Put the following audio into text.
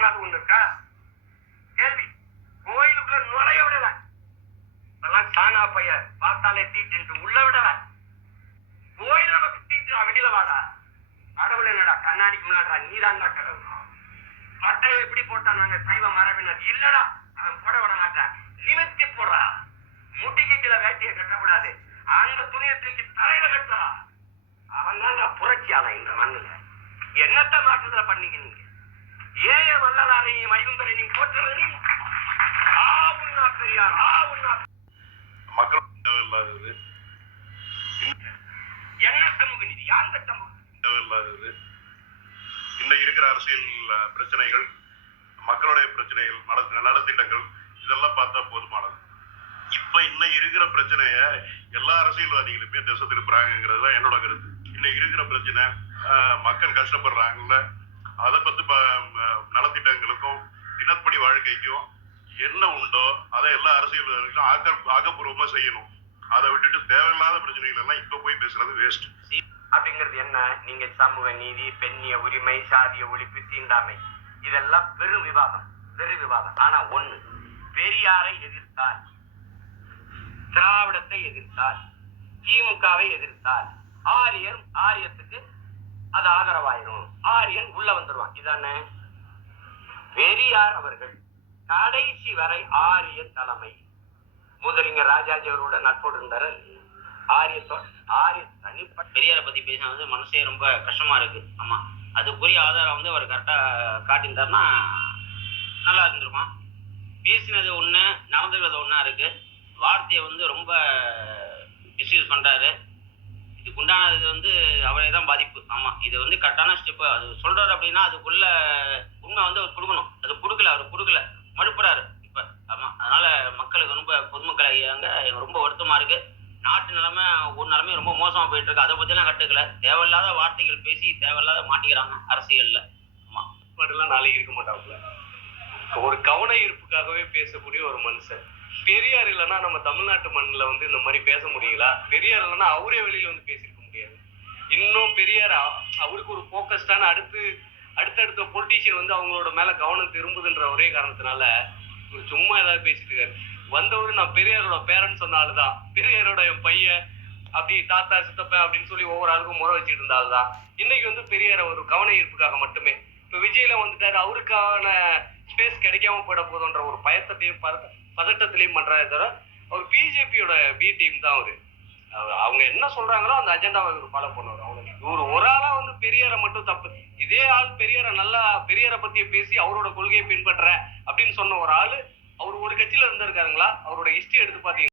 சாமினாவது ஒண்ணு இருக்கா? கேள்வி. கோயிலுக்குள்ள நுழைய விடல. அதெல்லாம் சாணா பைய பார்த்தாலே தீட்டு உள்ள விடல. கோயில் நமக்கு தீட்டு வெளியில வாடா. கடவுள் என்னடா கண்ணாடிக்கு முன்னாடா நீதான் கடவுள். பட்டையை எப்படி போட்டா நாங்க சைவ மரபினர் இல்லடா. அவன் போட விட மாட்டான். நிமித்தி போடுறா. முட்டிக்கு கீழே வேட்டியை கட்டக்கூடாது. அந்த துணியை தூக்கி தலையில கட்டுறா. அவன் தான் புரட்சியாளன் இந்த மண்ணுல. என்னத்த மாற்றத்துல பண்ணீங்க நீங்க? ஏய வல்லலாரையும் மைகுந்தரையும் போற்றுறது ஆவுன்னா பெரியார் ஆவுன்னா மக்கள் தேவையில்லாதது. என்ன சமூக நீதி? யாந்த சமூக தேவையில்லாதது. இன்னைக்கு இருக்கிற அரசியல் பிரச்சனைகள், மக்களுடைய பிரச்சனைகள், நலத்திட்டங்கள் இதெல்லாம் பார்த்தா போதுமானது. இப்ப இன்னைக்கு இருக்கிற பிரச்சனைய எல்லா அரசியல்வாதிகளுமே திசை திருப்புறாங்கிறது தான் என்னோட கருத்து. இன்னைக்கு இருக்கிற பிரச்சனை மக்கள் கஷ்டப்படுறாங்கல்ல, அதை பத்தி நலத்திட்டங்களுக்கும் தினப்படி வாழ்க்கைக்கும் என்ன உண்டோ அதை எல்லா அரசியல்வாதிகளும் ஆக்கப்பூர்வமா செய்யணும். அதை விட்டுட்டு தேவையில்லாத பிரச்சனைகள் எல்லாம் இப்ப போய் பேசுறது வேஸ்ட். அப்படிங்கிறது என்ன? நீங்க சமூக நீதி, பெண்ணிய உரிமை, சாதிய ஒழிப்பு, தீண்டாமை இதெல்லாம் பெரும் விவாதம். ஆனா ஒண்ணு, பெரியாரை எதிர்த்தால், திராவிடத்தை எதிர்த்தால், திமுகவை எதிர்த்தால் ஆரியத்துக்கு அது ஆதரவாயிரும். ஆரியன் உள்ள வந்துருவான். இதானே பெரியார் அவர்கள் கடைசி வரை ஆரிய தலைமை. முதலிங்கர் ராஜாஜி அவரோட நட்போடு இருந்தாரு. ஆரிய தனிப்பட்ட பெரியாரை பத்தி பேசினது மனசே ரொம்ப கஷ்டமா இருக்கு. ஆமா, அதுக்குரிய ஆதாரம் வந்து அவர் கரெக்டா காட்டியிருந்தாருன்னா நல்லா இருந்திருக்கும். பேசினது ஒண்ணு, நடந்துக்கிறது ஒண்ணா இருக்கு. வார்த்தையை வந்து ரொம்ப மிஸ்யூஸ் பண்றாரு. இதுக்கு உண்டானது வந்து அவரே தான் பாதிப்பு. ஆமா, இது வந்து கரெக்டான ஸ்டெப்பு. அது சொல்றாரு அப்படின்னா அதுக்குள்ள உண்மை வந்து அவர் கொடுக்கணும். அது அவர் கொடுக்கல, மறுப்புறாரு இப்ப. ஆமா, அதனால மக்களுக்கு ரொம்ப பொதுமக்களை எனக்கு ரொம்ப வருத்தமா இருக்கு. நாட்டு நிலைமை ரொம்ப மோசமா போயிட்டு இருக்கு. அதை பத்தி எல்லாம் கட்டுக்கல. தேவையில்லாத வார்த்தைகள் பேசி தேவையில்லாத மாட்டிக்கிறாங்க அரசியல்ல. ஆமா, பாட்டுலாம் நாளைக்கு இருக்க மாட்டாப்புல. ஒரு கவன ஈர்ப்புக்காகவே பேசக்கூடிய ஒரு மனுஷன். பெரியார் இல்லைன்னா நம்ம தமிழ்நாட்டு மண்ணில் வந்து இந்த மாதிரி பேச முடியுங்களா? பெரியார் இல்லைன்னா அவரே வெளியில வந்து பேசியிருக்க முடியாது. இன்னும் பெரியார் அவருக்கு ஒரு போக்கஸ்டான அடுத்தடுத்த பொலிட்டீஷியன் வந்து அவங்களோட மேல கவனம் திரும்புதுன்ற ஒரே காரணத்தினால சும்மா ஏதாவது பேசிட்டு இருக்காரு. வந்தவரு நான் பெரியாரோட பேரன் சொன்ன ஆளுதான். பெரியாரோட என் பையன், அப்படி தாத்தா சித்தப்ப அப்படின்னு சொல்லி ஒவ்வொரு ஆளுக்கும் முறை வச்சுட்டு இருந்த ஆளுதான். இன்னைக்கு வந்து பெரியார ஒரு கவன ஈர்ப்புக்காக மட்டுமே. இப்ப விஜய்ல வந்துட்டாரு, அவருக்கான ஸ்பேஸ் கிடைக்காம போயிட போதுன்ற ஒரு பயத்தையும் பதட்டத்திலையும் பண்றாரு தவிர அவர் பிஜேபியோட பி டீம் தான் அவரு. அவங்க என்ன சொல்றாங்களோ அந்த அஜெண்டாவை ஃபாலோ பண்ணுவார். அவனுக்கு இவர் ஒரு ஆளா வந்து பெரியாரை மட்டும் தப்பு. இதே ஆள் பெரியாரை பத்திய பேசி அவரோட கொள்கையை பின்பற்ற அப்படின்னு சொன்ன ஒரு ஆளு அவர் ஒரு கட்சியில இருந்திருக்காருங்களா? அவரோட ஹிஸ்டரி எடுத்து பாத்தீங்கன்னா